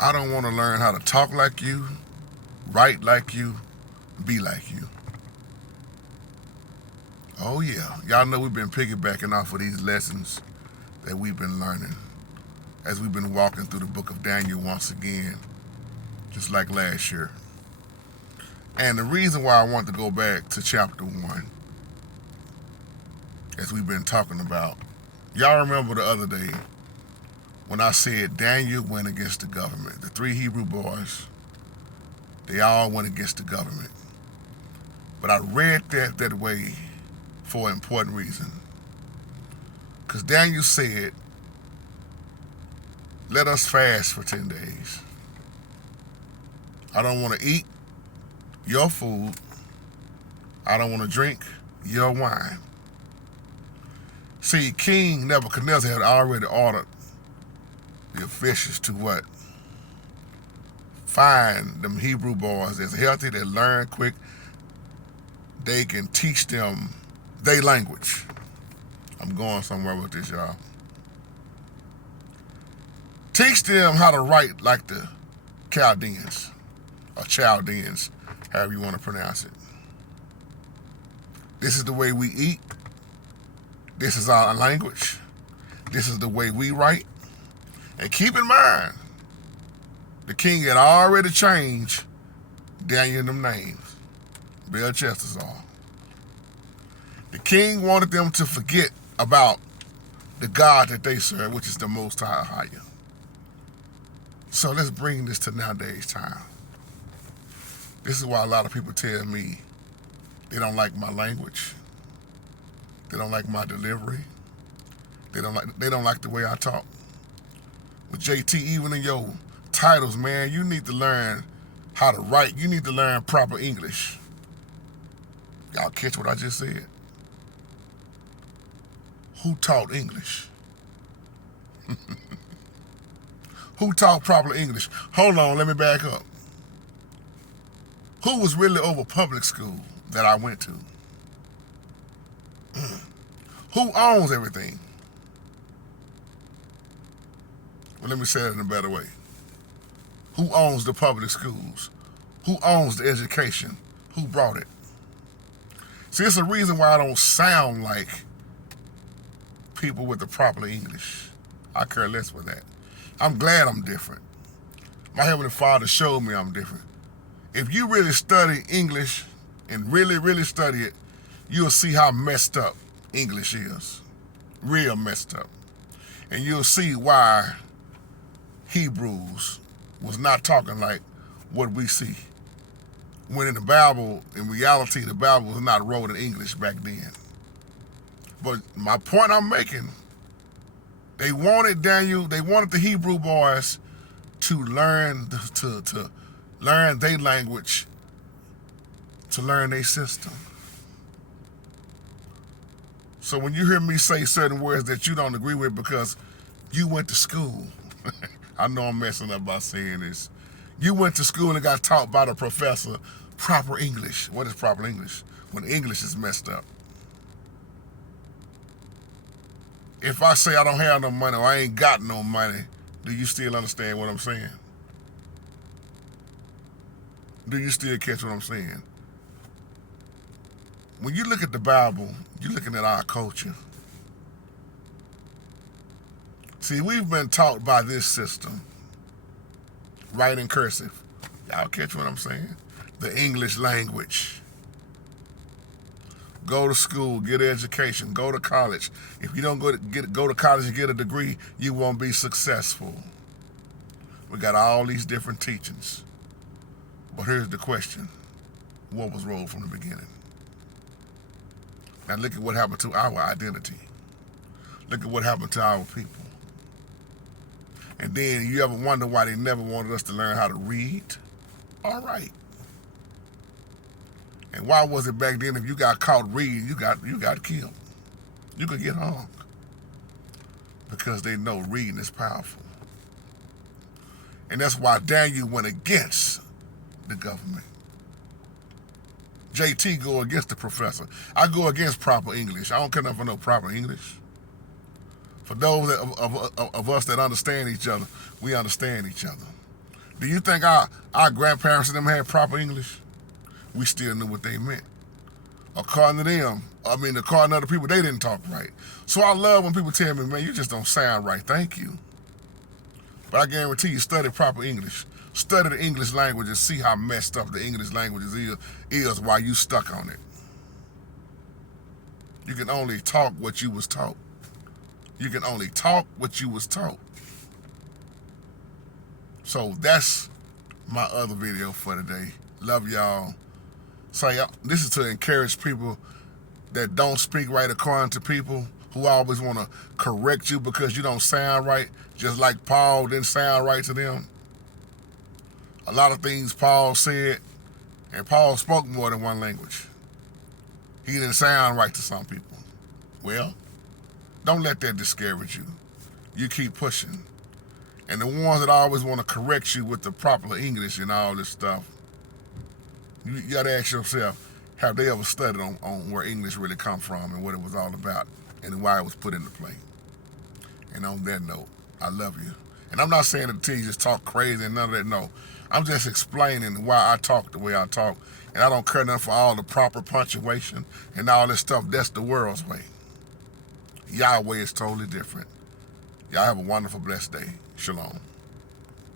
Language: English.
I don't want to learn how to talk like you, write like you, be like you. Oh yeah, y'all know we've been piggybacking off of these lessons that we've been learning as we've been walking through the book of Daniel once again, just like last year. And the reason why I want to go back to chapter 1, as we've been talking about, y'all remember the other day when I said Daniel went against the government. The 3 Hebrew boys, they all went against the government. But I read that way for an important reason. Because Daniel said, let us fast for 10 days. I don't want to eat your food. I don't want to drink your wine. See, King Nebuchadnezzar had already ordered the officials to what? Find them Hebrew boys that's healthy, that learn quick. They can teach them their language. I'm going somewhere with this, y'all. Teach them how to write like the Chaldeans, or Chaldeans, however you want to pronounce it. This is the way we eat. This is our language. This is the way we write. And keep in mind, the king had already changed Daniel and them names. Belshazzar. The king wanted them to forget about the God that they serve, which is the Most High. So let's bring this to nowadays time. This is why a lot of people tell me they don't like my language. They don't like my delivery. They don't like the way I talk. But JT, even in your titles, man, you need to learn how to write. You need to learn proper English. Y'all catch what I just said? Who taught English? Who taught proper English? Hold on, let me back up. Who was really over public school that I went to? Who owns everything? Well, let me say it in a better way. Who owns the public schools? Who owns the education? Who brought it? See, it's a reason why I don't sound like people with the proper English. I care less for that. I'm glad I'm different. My Heavenly Father showed me I'm different. If you really study English and really, really study it, you'll see how messed up English is. Real messed up. And you'll see why Hebrews was not talking like what we see. When in the Bible, in reality, the Bible was not wrote in English back then. But my point I'm making, they wanted the Hebrew boys to learn to learn their language, to learn their system. So when you hear me say certain words that you don't agree with because you went to school, I know I'm messing up by saying this. You went to school and got taught by the professor proper English. What is proper English? When English is messed up. If I say I don't have no money or I ain't got no money, do you still understand what I'm saying? Do you still catch what I'm saying? When you look at the Bible, you're looking at our culture. See, we've been taught by this system, write in cursive. Y'all catch what I'm saying? The English language. Go to school, get an education, go to college. If you don't go to college and get a degree, you won't be successful. We got all these different teachings. But here's the question. What was wrong from the beginning? Now look at what happened to our identity. Look at what happened to our people. And then you ever wonder why they never wanted us to learn how to read? All right. And why was it back then if you got caught reading, you got killed? You could get hung. Because they know reading is powerful. And that's why Daniel went against the government. JT go against the professor. I go against proper English. I don't care nothing for no proper English. For those of us that understand each other, we understand each other. Do you think our grandparents and them had proper English? We still knew what they meant. According to them, according to other people, they didn't talk right. So I love when people tell me, man, you just don't sound right. Thank you. But I guarantee you, study proper English. Study the English language and see how messed up the English language is while you stuck on it. You can only talk what you was taught. You can only talk what you was taught. So that's my other video for today. Love y'all. So this is to encourage people that don't speak right according to people who always want to correct you because you don't sound right, just like Paul didn't sound right to them. A lot of things Paul said, and Paul spoke more than one language. He didn't sound right to some people. Well, don't let that discourage you. You keep pushing. And the ones that always want to correct you with the proper English and all this stuff, you got to ask yourself, have they ever studied on where English really come from and what it was all about and why it was put into play? And on that note, I love you. And I'm not saying that you just talk crazy and none of that, no. I'm just explaining why I talk the way I talk. And I don't care nothing for all the proper punctuation and all this stuff. That's the world's way. Y'all way is totally different. Y'all have a wonderful, blessed day. Shalom.